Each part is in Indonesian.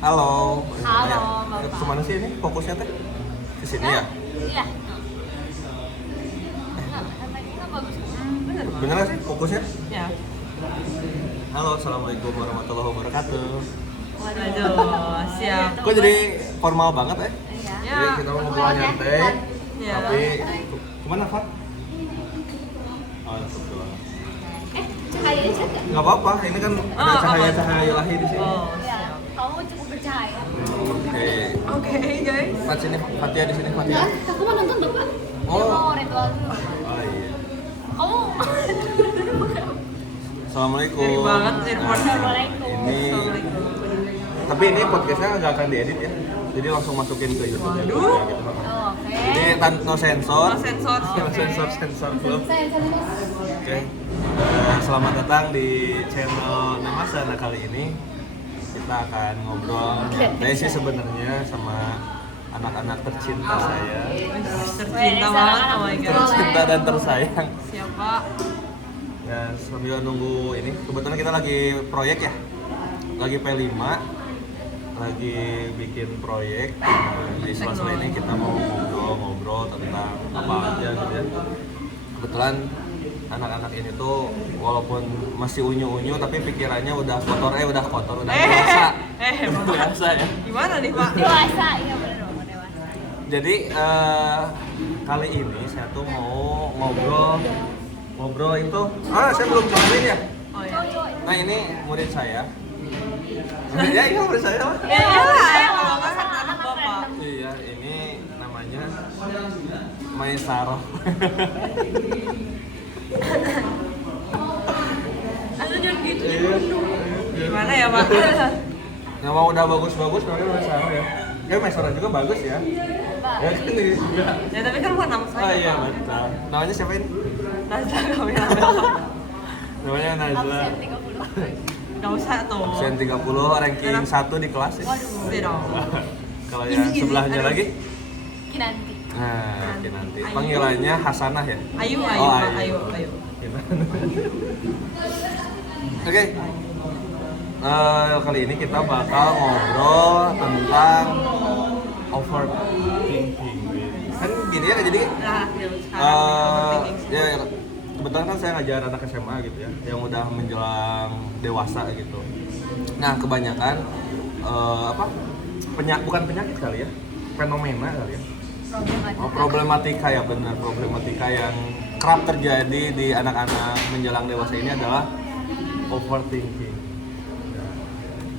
Halo. Halo, Bapak. Kemana sih ini? Fokusnya teh? Ke sini ya? Iya. Nggak bagus. Bener. Bener nggak sih fokusnya? Ya. Halo, assalamualaikum warahmatullahi wabarakatuh. Waduh, siap. Kok jadi formal banget ya? Iya. Jadi kita mau ngobrol nyantai, Iya. tapi kemana Fat? Oh, kebetulan. Cahaya aja nggak? Nggak apa-apa, ini kan ada Oh, cahaya-cahaya ilahi di sini. Oh, Ya, kamu cukup bercahaya. Oke. Oke, guys. Fat sini, Fatia di sini, Fatia. Enggak, aku mau nonton Bapak. Oh. Dia mau ritual dulu. Oh iya. Kamu Assalamualaikum. Ngeri banget, earphone. Assalamualaikum. Ini, tapi ini podcastnya nggak akan diedit ya. Jadi langsung masukin ke YouTube. Waduh. Gitu. Oh, oke. Ini no sensor. No sensor. No sensor, sensor belum. Saya Oke. Selamat datang di channel Namasana kali ini. Kita akan ngobrol saya sih sebenarnya sama anak-anak tercinta saya. Tercinta banget, oh my god. Tercinta dan tersayang. Siapa? Ya, sambil nunggu ini, kebetulan kita lagi proyek ya. Lagi P5. Lagi bikin proyek. Di sela-sela ini kita mau ngobrol tentang apa aja gitu ya. Kebetulan anak-anak ini tuh walaupun masih unyu-unyu tapi pikirannya udah kotor, udah dewasa. Bapak. Dewasa ya. Gimana nih, Pak? dewasa, iya benar dong, dewasa. Jadi kali ini saya tuh mau ngobrol itu. Saya belum kenalin ya. Oh ya. Nah ini murid saya. Ya iya murid saya. Pak. Ya, ya, kalau nggak kan anak Bapak. Iya ini namanya Maisaro. Aduh, jangan gitu. Gimana ya, Pak? Nama udah bagus-bagus namanya Maisaro ya. Ya Maisaro juga bagus ya. Ya kan ini juga. Ya, tapi kan bukan nama Oh saya. iya Pak. betul. Namanya siapa ini? Nazla Kamila. Namanya Najla. Absen 30. Gak usah tuh. Absen 30, ranking 1 di kelas ya. Waduh. Sih dong. Kalau yang Easy, sebelahnya aduh. lagi? Kinanti. Nah, nanti. Ayu. Panggilannya Hasanah ya? Ayu, Oh, Pak. Ayu. Ayu. Oke. Kali ini kita bakal ngobrol tentang overthinking. Kan gini ya, jadi Nah, ya, sekarang overthinking. ya kebetulan kan saya ngajar anak SMA gitu ya, yang udah menjelang dewasa gitu. Nah kebanyakan bukan penyakit kali ya, fenomena kali ya. Problematika ya benar, problematika yang kerap terjadi di anak-anak menjelang dewasa ini adalah overthinking.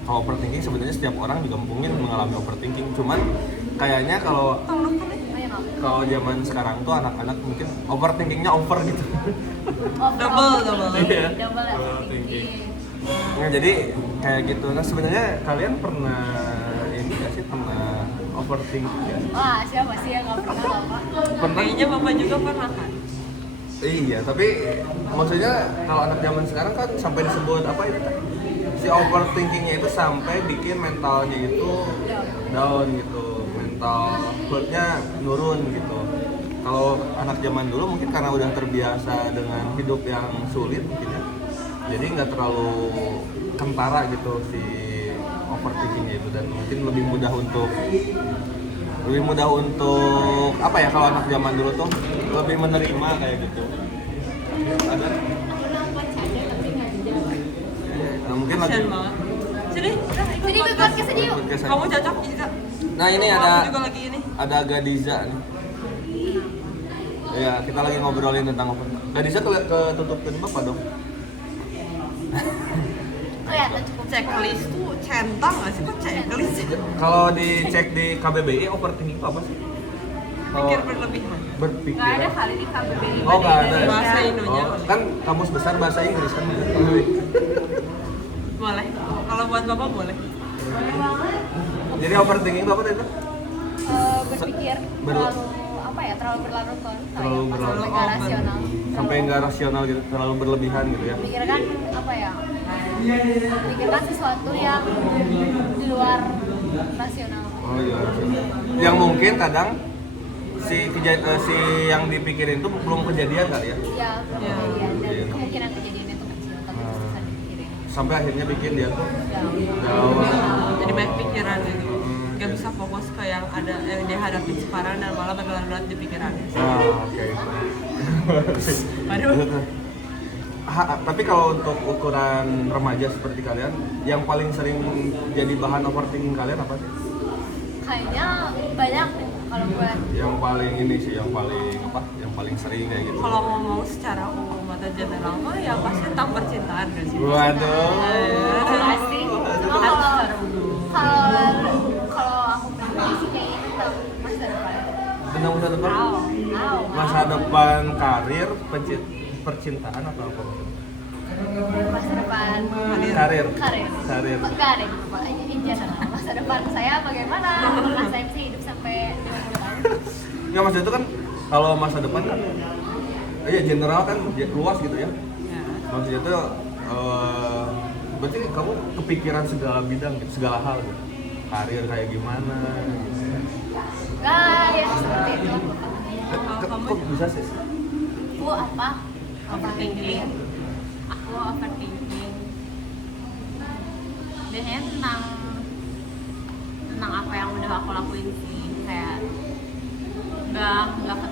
Kalau overthinking sebenarnya setiap orang juga mungkin mengalami overthinking, cuman kayaknya kalau zaman sekarang tuh anak-anak mungkin overthinkingnya over gitu. Double. Iya. Double Overthinking. Nah, jadi kayak gitu. Nah, sebenarnya kalian pernah ini nggak sih pernah overthinking ya? Wah, siapa sih yang nggak pernah Bapak? Pernah? Kayaknya Bapak juga pernah kan? Iya, tapi maksudnya kalau anak zaman sekarang kan sampai disebut apa itu teh? Si overthinkingnya itu sampai bikin mentalnya itu down gitu, mental health-nya nurun gitu. Kalau anak zaman dulu mungkin karena udah terbiasa dengan hidup yang sulit mungkin ya, jadi nggak terlalu kentara gitu si overthinkingnya itu, dan mungkin lebih mudah untuk apa ya, kalau anak zaman dulu tuh lebih menerima kayak gitu. Ada nah, mungkin lagi Kasian banget. Sini, Jadi ikut podcast aja yuk. podcast saya. Kamu cocok bisa. Nah ini Kamu ada juga lagi ini. Gadiza nih. Ya kita lagi ngobrolin tentang overthinking. Gadiza ketutupin bapak dong. Kelihatan cukup. Checklist tuh centang nggak sih? Kok checklist sih? Kalau dicek di KBBI overthinking itu apa sih? Pikir berlebihan. Berpikir. Nggak ada kali di KBBI. Oh nggak ada. ya? Bahasa Indonya. Oh, kan kamus besar bahasa Inggris kan. Boleh. Kalau buat Bapak boleh. Boleh banget. Jadi overthinking itu apa tadi? Berpikir Ber- terlalu berlarut-larut, Terlalu sampai berlarut. nggak rasional. Sampai nggak rasional gitu, terlalu berlebihan gitu ya. Memikirkan memikirkan sesuatu yang di luar rasional. Oh iya. Yang mungkin kadang si yang dipikirin tuh belum kejadian kali ya. Iya, Ya. kejadian dan Iya. kemungkinan kejadiannya itu kecil tapi susah dipikirin. Sampai akhirnya bikin dia tuh Jauh. down. Jadi banyak pikiran gitu. Gak bisa fokus ke yang dia hadapin sekarang dan malah berlarut-larut di pikirannya. Oke. Waduh. Tapi kalau untuk ukuran remaja seperti kalian, yang paling sering jadi bahan overthinking kalian apa sih? Kayaknya banyak kalau buat Yang paling ini sih, yang paling sering kayak gitu. Kalau ngomong secara umum atau general mah ya pasti tentang percintaan gak sih? Waduh. pasti. Cuma kalau aku pribadi sih kayaknya tentang masa depan. Tentang masa depan? Masa depan karir, percintaan atau apa? Masa depan Karir. Enggak deh, makanya in general. Masa depan saya bagaimana? Apakah saya bisa hidup sampai 50 tahun? Nggak, maksud itu kan kalau masa depan kan ya general kan luas gitu ya. Ya. Maksudnya itu berarti kamu kepikiran segala bidang gitu, segala hal gitu. Karir kayak gimana gitu. Enggak, ya seperti itu. Kok bisa sih? Aku apa? Overthinking. Aku overthinking. Biasanya tentang apa yang udah aku lakuin sih, kayak nggak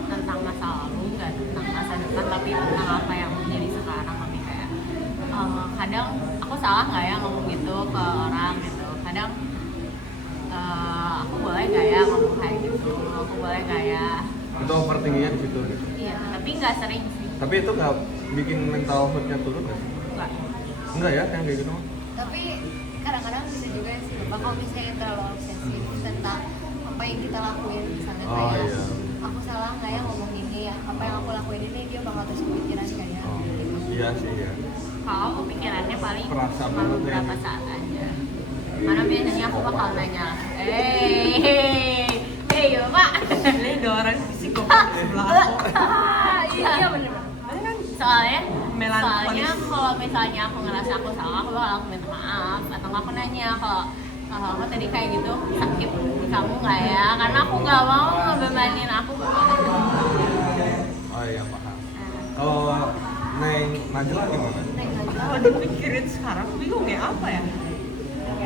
tentang masa lalu, nggak tentang masa depan, tapi tentang apa yang menjadi sekarang. Lebih kayak kadang aku salah nggak ya ngomong gitu ke orang gitu. Kadang aku boleh nggak ya ngomong kayak gitu, aku boleh nggak ya. Itu overthinkingnya di situ gitu. Iya, tapi nggak sering sih. Tapi itu nggak bikin mental health-nya turun nggak sih? Nggak. Enggak ya, yang kayak gitu mah? Tapi kadang-kadang bisa juga sih Bapak, kalau misalnya terlalu obsesif tentang apa yang kita lakuin, misalnya Oh, kayak iya. aku salah nggak ya ngomong ini ya, apa yang aku lakuin ini dia bakal terus kepikiran kayak Oh, gitu. iya sih ya. Kalau kepikirannya paling Kerasa cuma banget ya. beberapa saat aja, karena biasanya aku bakal nanya hey Bapak. Ini ada orang psikopat di sebelah aku. Iya bener. Tapi kan Soalnya melankolis. kalau misalnya aku ngerasa aku salah, aku bakal minta maaf atau nggak aku nanya kalau aku tadi kayak gitu sakit di kamu nggak ya, karena aku nggak mau ngebebanin aku. Oh iya, paham. Kalau Neng Najla gimana? kalau dipikirin sekarang bingung ya apa ya?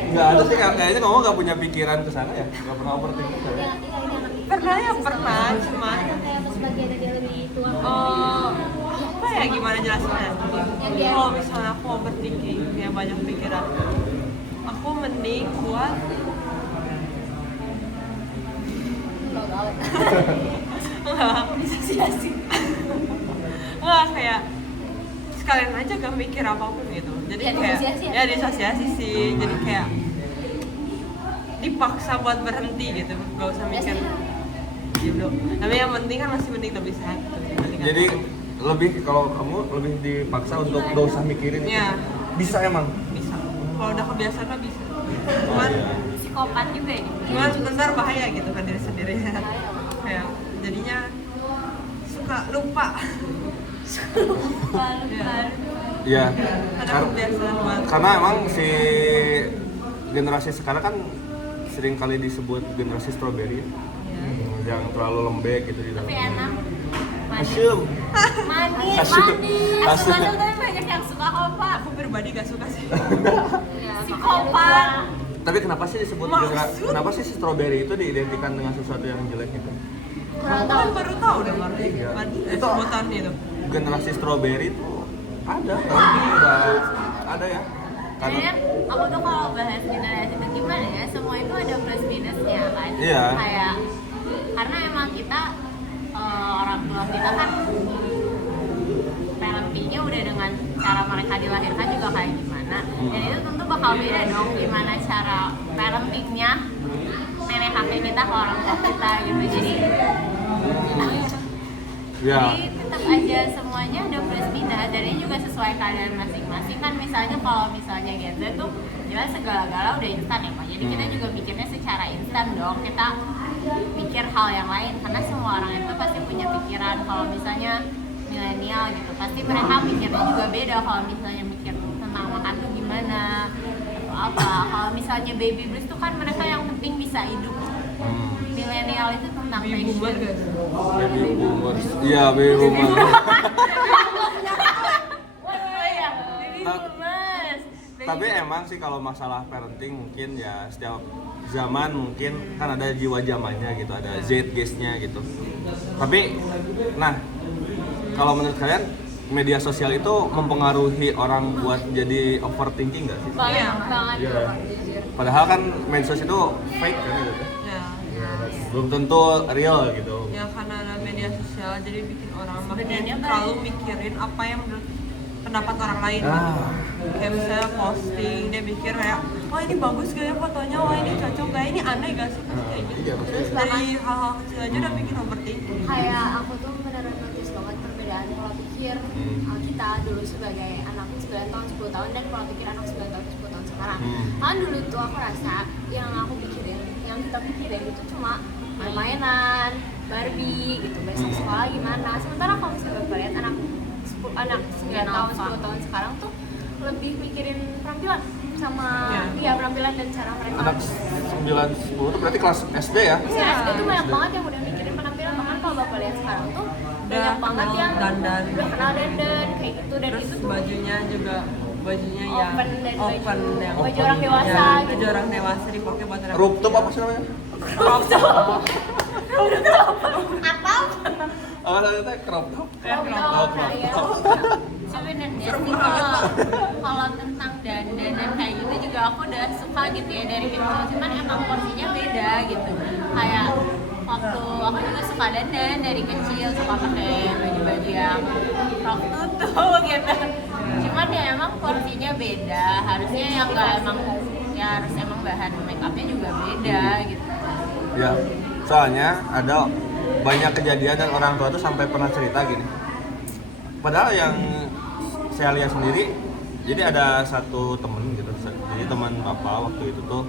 Nggak ada sih, kayaknya kamu nggak punya pikiran ke sana ya? Nggak pernah overthinking kan? Pernah ya pernah, cuma kayak pas lagi ada dia lebih tua. apa ya gimana jelasnya? Yang dia- Kalau misalnya aku overthinking, kayak banyak pikiran, aku mending buat enggak kayak sekalian aja gak mikir apapun gitu. Jadi Ya, kayak disosiasi ya? ya disosiasi sih. Jadi kayak dipaksa buat berhenti gitu, gak usah mikir gitu. Tapi yang penting kan masih penting lebih sehat gitu. dibandingkan Jadi aku. lebih kalau kamu lebih dipaksa untuk gak usah mikirin itu. Iya. Bisa emang? Bisa. Kalau udah kebiasaan mah bisa. Oh, Cuman iya. Psikopat juga ini. cuman sebentar bahaya gitu kan diri sendiri. Kayak jadinya suka lupa. Iya. Ada kebiasaan banget. Karena emang si generasi sekarang kan sering kali disebut generasi strawberry ya. Yang terlalu lembek gitu di dalam. Tapi enak. Manis. Asyum. Manis. Asyum. Asal tapi banyak yang suka kok Pak. Aku pribadi gak suka sih. Psikopat. Tapi kenapa sih disebut kenapa sih si strawberry itu diidentikan dengan sesuatu yang jelek gitu? Kurang Aku tahu. kan baru tahu dong arti Iya. Itu sebutan itu. generasi strawberry itu ada, udah ada ya. Karena aku tuh kalau bahas generasi itu gimana ya, semua itu ada plus minusnya kan. Iya. Kayak karena emang kita orang tua kita kan parentingnya udah dengan cara mereka dilahirkan juga kayak gimana. Dan itu tentu bakal beda dong gimana cara parentingnya nenek kakek kita ke orang tua kita gitu. Jadi Ya. Jadi tetap aja semuanya ada plus minus, dan ini juga sesuai keadaan masing-masing kan. Misalnya kalau misalnya Gen Z tuh jelas segala-gala udah instan ya Pak. Jadi kita juga mikirnya secara instan dong. Kita mikir hal yang lain karena semua orang itu pasti punya pikiran. Kalau misalnya milenial gitu, pasti mereka mikirnya juga beda. Kalau misalnya mikir tentang makan tuh gimana atau apa. Kalau misalnya baby blues tuh kan mereka yang penting bisa hidup. Milenial itu tentang Baby boomer passion. gak? Baby boomers. Iya, baby boomers. Oh iya, baby boomers. Baby Tapi emang sih kalau masalah parenting mungkin ya setiap zaman mungkin kan ada jiwa zamannya gitu, ada zeitgeist-nya gitu. Tapi nah, kalau menurut kalian media sosial itu mempengaruhi orang buat jadi overthinking nggak sih? banget Iya. Padahal kan medsos itu fake kan gitu. Ya. Belum tentu real gitu. Ya karena ada media sosial jadi bikin orang makin Sebenarnya terlalu mikirin apa yang menurut pendapat orang lain. Ah. Kayak misalnya posting dia mikir kayak, wah ini bagus gak ya fotonya, wah ini cocok gak, ini aneh gak sih, pasti kayak gitu. Iya, maksudnya. Dari hal-hal kecil aja udah bikin overthinking. Kayak aku tuh beneran notice banget perbedaan pola pikir kita dulu sebagai anak 9 tahun 10 tahun dan pola pikir anak 9 tahun 10 tahun sekarang. Kan dulu tuh aku rasa yang aku pikirin, yang kita pikirin itu cuma mainan, Barbie gitu, besok sekolah gimana. Sementara kalau misalnya Bapak lihat anak 9 tahun 10 tahun sekarang tuh lebih mikirin penampilan sama penampilan dan cara mereka. Anak 9-10 itu berarti kelas SD ya? Iya, SD tuh banyak banget yang udah mikirin penampilan. Bahkan kalau Bapak lihat sekarang tuh banyak banget kenal yang dandan. udah kenal dandan kayak gitu, dan Terus itu tuh bajunya juga bajunya yang open dan open yang baju orang dewasa ya, gitu. baju orang dewasa dipakai buat anak Roof top kecil. apa sih namanya? Crop top. atau Oh, ternyata crop top. sebenarnya sih kalau tentang dandan dan kayak gitu juga aku udah suka gitu ya dari kecil, cuman emang porsinya beda gitu. Kayak waktu aku juga suka dandan dari kecil, suka pakai baju-baju yang rok tutup gitu, cuman ya emang porsinya beda. Harusnya yang enggak emang ya harus emang bahan make upnya juga beda gitu. Ya, soalnya ada banyak kejadian dan orang tua tuh sampai pernah cerita gini. Padahal yang saya lihat sendiri, jadi ada satu temen gitu, jadi teman papa waktu itu tuh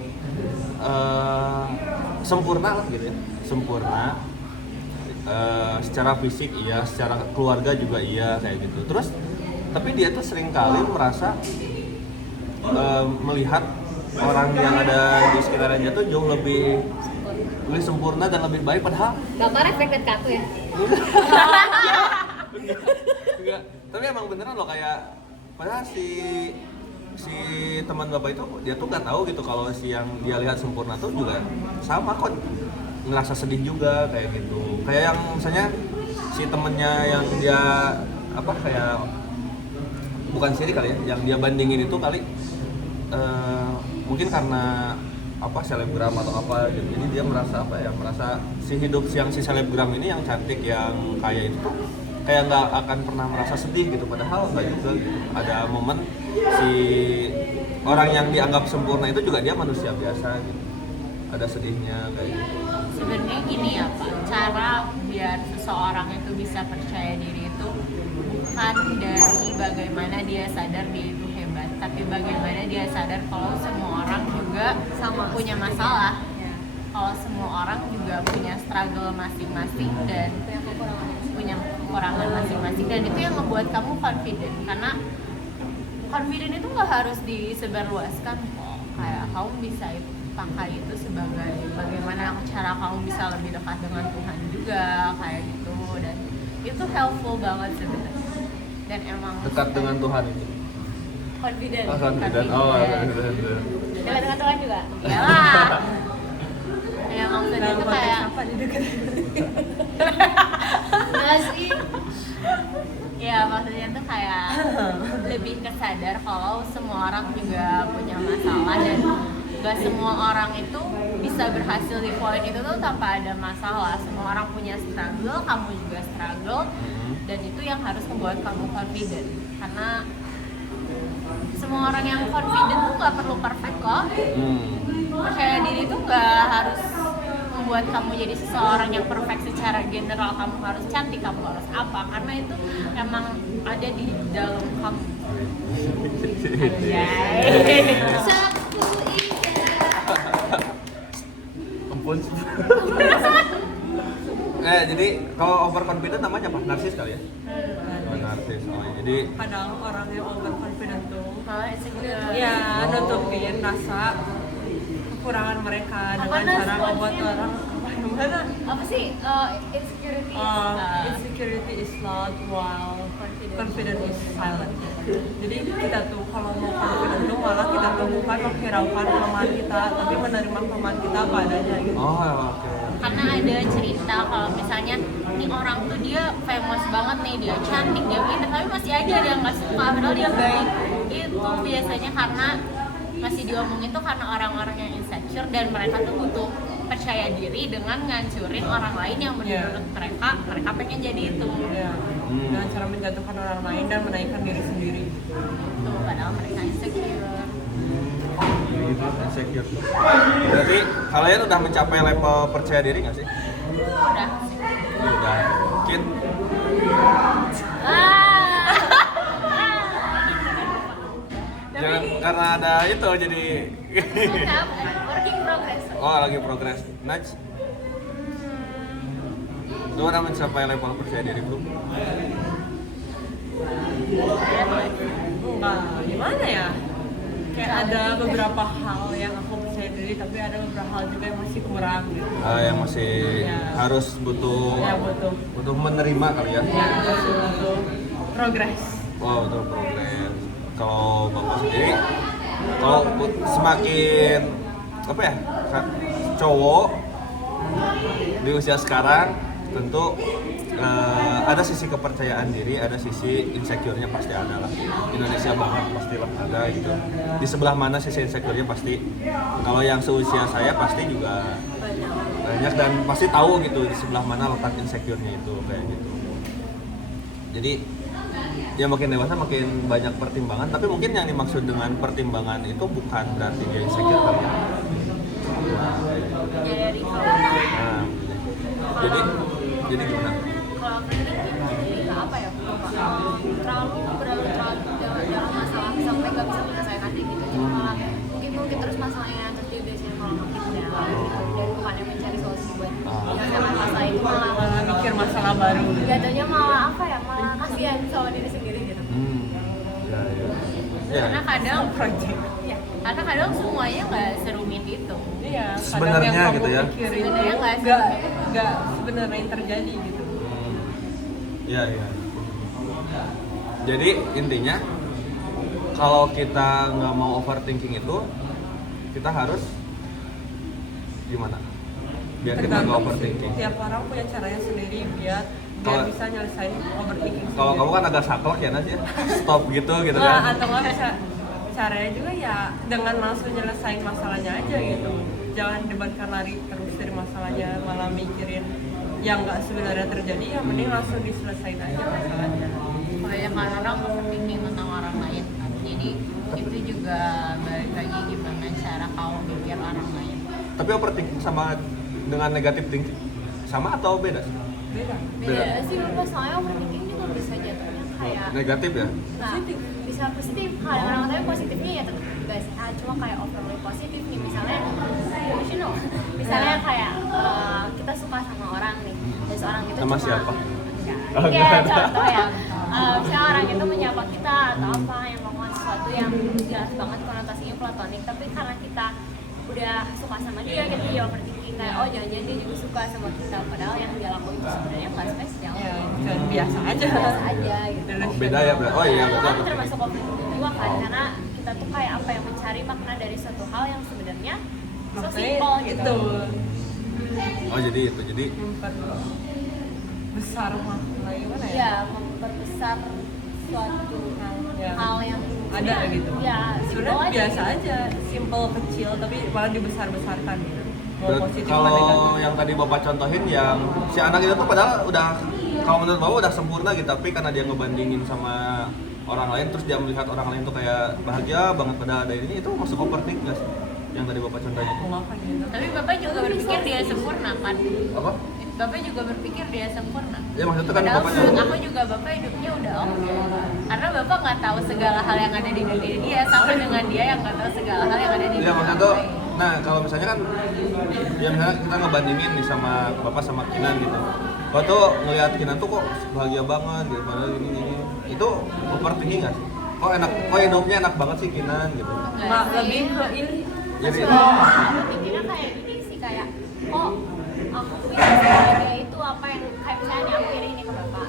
sempurna lah gitu ya, sempurna. Secara fisik iya, secara keluarga juga iya kayak gitu. Terus, tapi dia tuh sering kali merasa melihat orang yang ada di sekitarnya tuh jauh lebih sempurna dan lebih baik, padahal gambar reflected ke aku ya. enggak. Tapi emang beneran loh, kayak padahal si teman bapak itu dia tuh nggak tahu gitu kalau si yang dia lihat sempurna tuh juga sama kok, ngerasa sedih juga kayak gitu. Kayak yang misalnya si temennya yang dia apa kayak bukan siri kali ya, yang dia bandingin itu kali mungkin karena apa selebgram atau apa gitu. Jadi dia merasa apa ya, merasa si hidup yang si selebgram ini yang cantik yang kaya itu tuh kayak nggak akan pernah merasa sedih gitu, padahal nggak juga gitu. Ada momen si orang yang dianggap sempurna itu juga dia manusia biasa gitu, ada sedihnya kayak gitu. Sebenarnya gini ya Pak, cara biar seseorang itu bisa percaya diri itu bukan dari bagaimana dia sadar dia itu hebat, tapi bagaimana dia sadar kalau semua orang juga sama punya masalah. Kalau semua orang juga punya struggle masing-masing dan punya kekurangan masing-masing, dan itu yang membuat kamu confident. Karena confident itu nggak harus disebarluaskan kok. Kayak kamu bisa pakai itu sebagai bagaimana cara kamu bisa lebih dekat dengan Tuhan juga kayak gitu, dan itu helpful banget sebenarnya. Dan emang Dekat dengan Tuhan itu. confident. Confident. Oh, confident. Dekat dengan Tuhan juga. Iyalah. Ya maksudnya itu kayak Apa di dekat? Nggak sih. ya maksudnya tuh kayak lebih kesadar kalau semua orang juga punya masalah, dan gak semua orang itu bisa berhasil di poin itu tuh tanpa ada masalah. Semua orang punya struggle, kamu juga struggle, dan itu yang harus membuat kamu confident. Karena semua orang yang confident tuh gak perlu perfect kok. Percaya diri tuh gak harus membuat kamu jadi seseorang yang perfect secara general. Kamu harus cantik, kamu harus apa, karena itu emang ada di dalam kamu. Anjay. Satu ide. Ampun. Jadi kalau overconfident namanya apa? Narsis kali ya? Oh, narsis. Oh, jadi Padahal orang yang overconfident tuh Oh, insecure. ya nutupin rasa kekurangan mereka dengan Karena cara membuat semuanya- orang Karena apa sih insecurity insecurity is loud while confident is silent. Jadi kita tuh kalau mau confident tuh malah kita tuh bukan menghiraukan kelemahan kita, tapi menerima kelemahan kita apa adanya gitu. Oh, oke. Karena ada cerita kalau misalnya nih orang tuh dia famous banget nih, dia cantik, dia pintar, tapi masih aja dia nggak suka padahal dia baik. Itu biasanya karena masih diomongin tuh karena orang-orang yang insecure dan mereka tuh butuh percaya diri dengan ngancurin orang lain yang menurut mereka pengen jadi itu. Ya. Dengan cara menjatuhkan orang lain dan menaikkan diri sendiri. Tuh, padahal mereka insecure. Gitu, insecure. Berarti kalian udah mencapai level percaya diri nggak sih? Udah. Udah. Kit, jangan karena ada itu jadi. Working progress. Oh, lagi progres. Naj. Lu udah mencapai level percaya diri belum? Enggak, gimana ya? Kayak ada beberapa hal yang aku percaya diri, tapi ada beberapa hal juga yang masih kurang gitu. Yang masih Ya. harus butuh Ya butuh menerima kali ya. Ya, masih butuh progres. Wow, butuh progres. Kalau Bapak sendiri, kalau semakin apa ya, cowok di usia sekarang tentu ada sisi kepercayaan diri, ada sisi insecure-nya pasti ada lah. Indonesia banget pastilah ada gitu. Di sebelah mana sisi insecure-nya pasti. Kalau yang seusia saya pasti juga banyak dan pasti tahu gitu di sebelah mana letak insecure-nya itu kayak gitu. Jadi ya makin dewasa makin banyak pertimbangan, tapi mungkin yang dimaksud dengan pertimbangan itu bukan berarti dia insecure kan ya. Jadi Nah, jadi gimana? kalau overthinking jadi apa ya, terlalu berlarut-larut dalam masalah sampai nggak bisa menyelesaikan gitu, jadi malah mungkin terus masalahnya, terus dia biasanya malah makin dalam gitu, dan bukannya mencari solusi buat menyelesaikan masalah itu malah Mikir masalah baru. jatuhnya malah apa ya, malah kasihan sama diri sendiri gitu. Ya. karena kadang Project. karena kadang semuanya nggak serumit itu. Iya, Sebenarnya kadang yang gitu kamu ya. pikirin Sebenarnya nggak nggak sebenarnya yang terjadi gitu. Iya, iya. Jadi intinya kalau kita nggak mau overthinking itu, kita harus gimana? Biar kita nggak Tergantung overthinking. sih, tiap orang punya caranya sendiri biar Kalau- bisa nyelesain overthinking. Kalau kamu kan agak saklek ya Nas ya, stop gitu Nah, kan? atau nggak bisa caranya juga ya dengan langsung nyelesain masalahnya aja gitu. Jangan debatkan lari terus dari masalahnya, malah mikirin yang nggak sebenarnya terjadi, ya mending langsung diselesain aja masalahnya. Kebanyakan orang overthinking tentang orang lain kan. Jadi itu juga balik lagi gimana cara kamu mikir orang lain. Tapi overthinking sama dengan negatif thinking sama atau beda? Beda. Beda sih lupa, soalnya overthinking juga bisa jatuhnya kayak Negatif ya? nah, bisa positif, kalau orang katanya positifnya ya tetap guys, cuma kayak overly positif nih, misalnya emotional, misalnya kayak kita suka sama orang nih, dan seorang itu Sama cuma siapa? ya contoh ya, misalnya orang itu menyapa kita atau apa yang melakukan sesuatu yang jelas banget konotasinya platonik, tapi karena kita udah suka sama dia, kita jadi overthinking kayak oh jangan-jangan dia juga suka sama kita, padahal yang dia lakuin itu sebenarnya nggak spesial, Ya, dan biasa aja. biasa aja gitu. Oh, beda ya, bro. Oh iya, Itu betul. kan termasuk overthinking juga kan, karena kita tuh kayak apa yang mencari makna dari suatu hal yang sebenarnya so Makanya simple gitu. itu Oh jadi itu, jadi besar makna gimana ya? Ya, memperbesar suatu Ya. hal yang Ada gitu. ya simple Sebenarnya aja biasa gitu. aja, simple kecil tapi malah dibesar-besarkan gitu. Mau positif atau kalau negatif. yang tadi Bapak contohin yang si anak itu tuh padahal udah, kalau menurut Bapak udah sempurna gitu, tapi karena dia ngebandingin sama orang lain, terus dia melihat orang lain tuh kayak bahagia banget pada ada ini, itu masuk overthinking nggak sih? Yang tadi Bapak contohin. Mengapa gitu? Tapi Bapak juga berpikir dia sempurna kan? Apa? Bapak juga berpikir dia sempurna. Ya maksudnya kan Padahal Bapak menurut aku juga Bapak hidupnya udah oke. Karena Bapak nggak tahu segala hal yang ada di dunia dia, sama dengan dia yang nggak tahu segala hal yang ada di Iya dunia maksudnya orang tuh, lain. nah kalau misalnya kan, ya misalnya kita ngebandingin nih sama Bapak sama Kinan gitu. Bapak tuh ngeliat Kinan tuh kok bahagia banget gitu, padahal ini. Itu overthinking nggak sih? Oh enak, oh hidupnya enak banget sih Kinan gitu. Nggak Mak sih. lebih ke ini Jadi Aku pikirnya kayak gini sih, kayak kok aku bisa sebagai itu apa yang kayak misalnya aku ini ke bapak,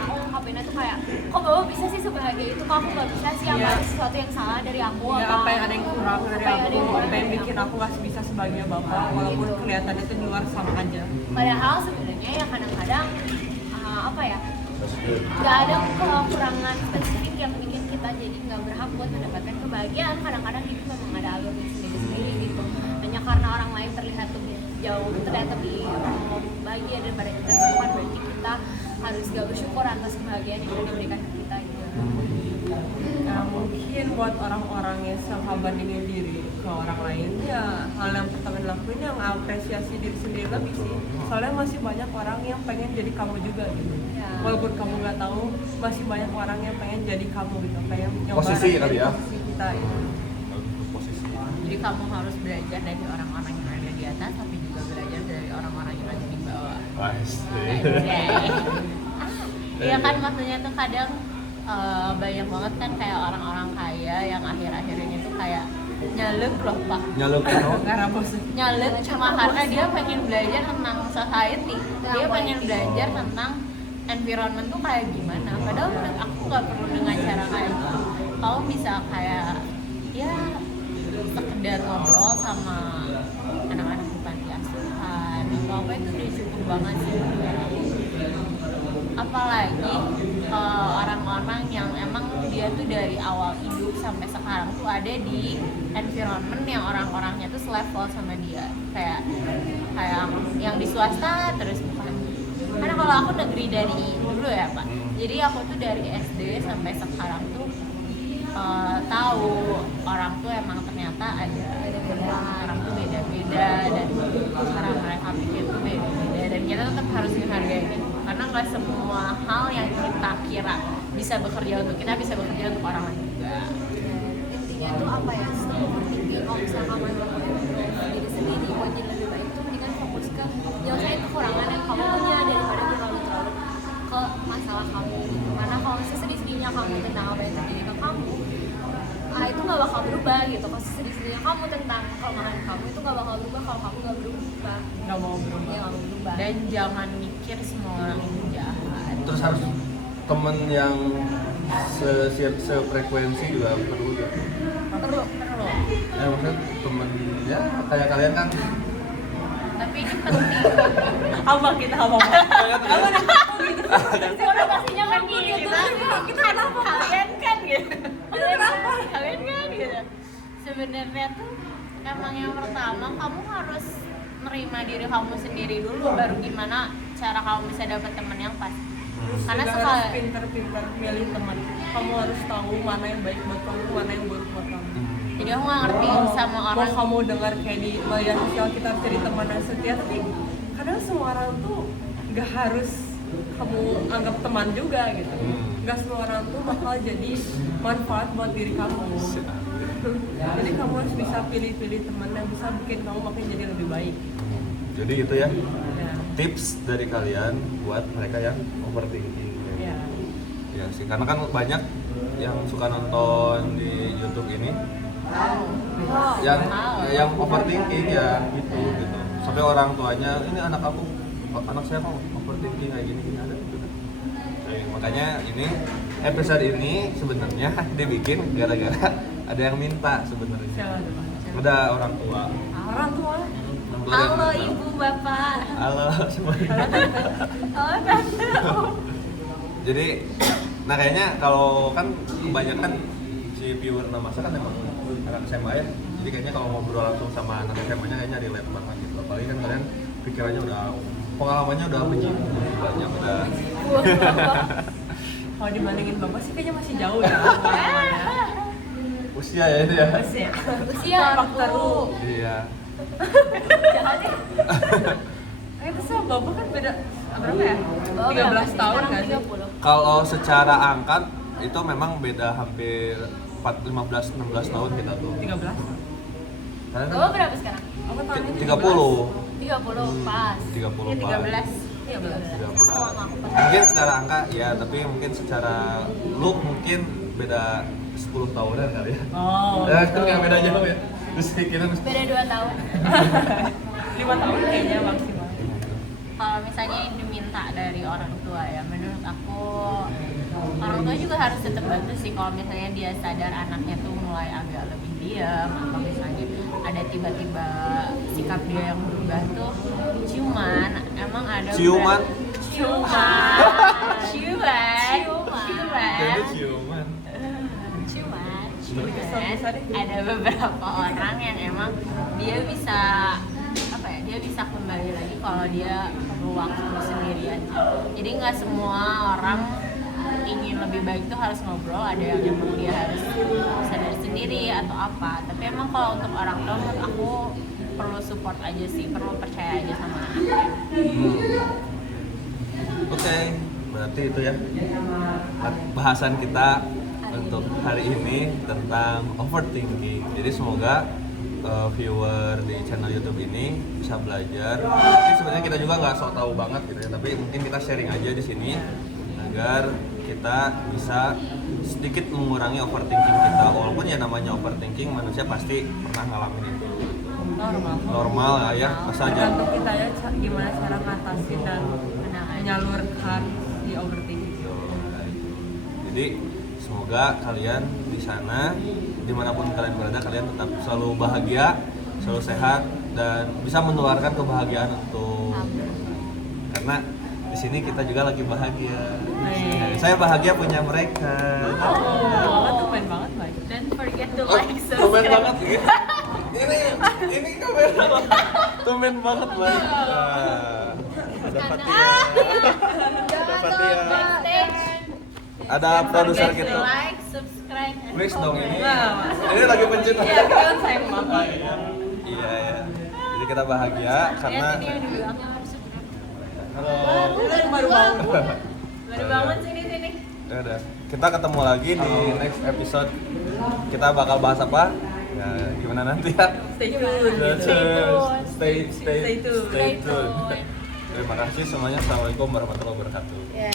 aku ngungkapinnya tuh kayak kok bapak bisa sih sebagai itu, kok aku nggak bisa sih, apa ada sesuatu yang salah dari aku, Ya, apa yang ada yang kurang dari apa yang ada aku, yang kurang apa yang dari bikin aku. aku gak bisa sebagai bapak, walaupun kelihatan itu di luar sama aja. Padahal sebenarnya ya kadang-kadang apa ya, nggak ada kekurangan spesifik yang bikin kita jadi nggak berhak buat mendapatkan kebahagiaan. Kadang-kadang itu memang ada alurnya sendiri-sendiri gitu, hanya karena orang lain terlihat lebih jauh, terlihat lebih bahagia daripada kita, bukan berarti kita harus gak bersyukur atas kebahagiaan yang sudah diberikan ke kita gitu. Nah, mungkin buat orang-orang yang suka bandingin diri ke orang lain, ya hal yang pertama dilakuin yang apresiasi diri sendiri lebih sih. Soalnya masih banyak orang yang pengen jadi kamu juga gitu. Ya. Walaupun kamu nggak tahu, masih banyak orang yang pengen jadi kamu gitu, pengen nyoba Posisi jadi kali ya? posisi kita gitu. Posisi. Jadi kamu harus belajar dari orang-orang yang ada di atas, tapi juga belajar dari orang-orang yang ada di bawah. Iya kan, maksudnya tuh kadang banyak banget kan kayak orang-orang kaya yang akhir-akhir ini tuh kayak nyalek loh pak, Nyaluk itu. Karena bos nyalek cuma karena dia pengen belajar tentang society, dia pengen belajar tentang environment tuh kayak gimana. Padahal menurut aku nggak perlu dengan cara kayak gitu. Kalau bisa kayak ya sekedar ngobrol sama anak-anak di panti asuhan atau apa, itu udah cukup banget sih menurut aku. Apalagi orang-orang yang emang dia tuh dari awal hidup sampai sekarang tuh ada di environment yang orang-orangnya tuh selevel sama dia, kayak yang di swasta terus bukan. Karena kalau aku negeri dari dulu ya pak, jadi aku tuh dari SD sampai sekarang tuh tahu orang tuh emang ternyata ada orang tuh beda-beda, dan cara mereka pikir tuh beda-beda, dan kita tetap harus menghargai gitu, karena nggak semua hal yang kita kira bisa bekerja untuk kita bisa bekerja untuk orang lain juga. Intinya tuh apa ya, stop overthinking. Kalau misalnya kamu emang mau improve diri sendiri buat jadi lebih baik, tuh mendingan fokus ke nyelesain kekurangan yang kamu punya daripada terlalu ke masalah kamu gitu. Karena kalau sesedih-sedihnya kamu tentang apa yang terjadi ke kamu, itu nggak bakal berubah gitu. Kalau sesedih-sedihnya kamu tentang kelemahan kamu, itu nggak bakal berubah kalau kamu nggak berubah. nggak mau Ya berubah. nggak mau berubah. Dan jangan mikir semua orang itu jahat. Terus harus temen yang sefrekuensi juga perlu gitu. Perlu. Maksudnya temen ya kayak kalian kan. Tapi ini penting. Apa kita apa? Apa nih? Oh gitu. Orientasinya kan gitu. Kita kenapa kalian kan gitu. Kalian kan gitu. Sebenarnya tuh emang yang pertama kamu harus menerima diri kamu sendiri dulu, baru gimana cara kamu bisa dapet teman yang pas. Karena Juga harus sekali pinter-pinter milih teman. Kamu harus tahu mana yang baik buat kamu, mana yang buruk buat kamu. jadi aku nggak ngerti sama Mau orang. kamu dengar kayak di media sosial kita harus jadi teman yang setia, tapi kadang semua orang tuh nggak harus kamu anggap teman juga gitu. Nggak semua orang tuh bakal jadi manfaat buat diri kamu. Jadi kamu harus bisa pilih-pilih teman yang bisa bikin kamu makin jadi lebih baik. Jadi itu ya Ya. tips dari kalian buat mereka yang overthinking. Ya. Ya sih, karena kan banyak yang suka nonton di YouTube ini yang overthinking ya gitu. Sampai orang tuanya, ini anak saya kok overthinking kayak gini ada gitu. Makanya ini episode ini sebenarnya dibikin gara-gara ada yang minta sebenarnya. Siapa tuh? Ada orang tua. Orang tua. Halo ibu bapak. Halo semuanya. Halo tante. Jadi, nah kayaknya kalau kan kebanyakan si viewer Namasa kan emang anak SMA ya. Jadi kayaknya kalau ngobrol langsung sama anak SMA-nya kayaknya relate banget gitu. Apalagi kan kalian pikirannya udah, pengalamannya udah banyak udah. Kalau dibandingin bapak sih kayaknya masih jauh ya. Usia ya itu ya. Usia. Usia Faktor U. Iya. Jahat ya. Itu sama bapak kan beda berapa ya? Oh, 13 tahun nggak sih? 30. Kalau secara angkat itu memang beda hampir 15-16 tahun kita tuh. 13. Kalian kan Bapak berapa sekarang? Apa tahunnya 30. 30 pas. 30 Iya, Pak. 13. Iya, 13. Mungkin secara angka ya, tapi mungkin secara look mungkin beda 10 tahunan kali ya. Oh. Ya, itu nggak beda jauh ya. Terus kira Beda 2 tahun. 5 tahun kayaknya maksimal. Kalau misalnya yang diminta dari orang tua ya, menurut aku orang tua juga harus tetap bantu sih. Kalau misalnya dia sadar anaknya tuh mulai agak lebih diam, atau misalnya ada tiba-tiba sikap dia yang berubah tuh, ciuman emang ada Ciuman? ciuman Jadi ciuman. ada beberapa orang yang emang dia bisa apa ya, dia bisa kembali lagi kalau dia perlu waktu sendiri aja. Jadi nggak semua orang ingin lebih baik tuh harus ngobrol, ada yang emang dia harus sadar sendiri atau apa. Tapi emang kalau untuk orang tua menurut aku perlu support aja sih, perlu percaya aja sama anaknya. Oke, berarti itu ya bahasan kita untuk hari ini tentang overthinking. Jadi semoga viewer di channel YouTube ini bisa belajar. Jadi sebenarnya kita juga nggak sok tahu banget gitu ya, tapi mungkin kita sharing aja di sini agar kita bisa sedikit mengurangi overthinking kita. Walaupun ya namanya overthinking, manusia pasti pernah ngalamin itu. Normal lah ya, asal Tergantung kita ya gimana cara ngatasin dan menyalurkan si overthinking. Jadi semoga kalian di sana, dimanapun kalian berada, kalian tetap selalu bahagia, selalu sehat, dan bisa menularkan kebahagiaan untuk karena di sini kita juga lagi bahagia. Saya bahagia punya mereka. Tumben banget baik. Don't forget to Oh, like, tumben subscribe. banget gitu. Ini kamera. Tumben banget baik. Ada Fatia. Ada Fatia. Ada produser Forget gitu. to like, subscribe, and Please dong ini. Nah, Ini lagi pencet. Iya, kan sayang banget. Iya ya. Jadi kita bahagia karena lihat ini yang di belakang. halo. Baru bangun. Baru bangun sini. Ya udah. Kita ketemu lagi di next episode. Kita bakal bahas apa? Ya, gimana nanti ya? Stay tune. Stay Stay tune. Terima kasih semuanya. Assalamualaikum warahmatullahi wabarakatuh. Yeah.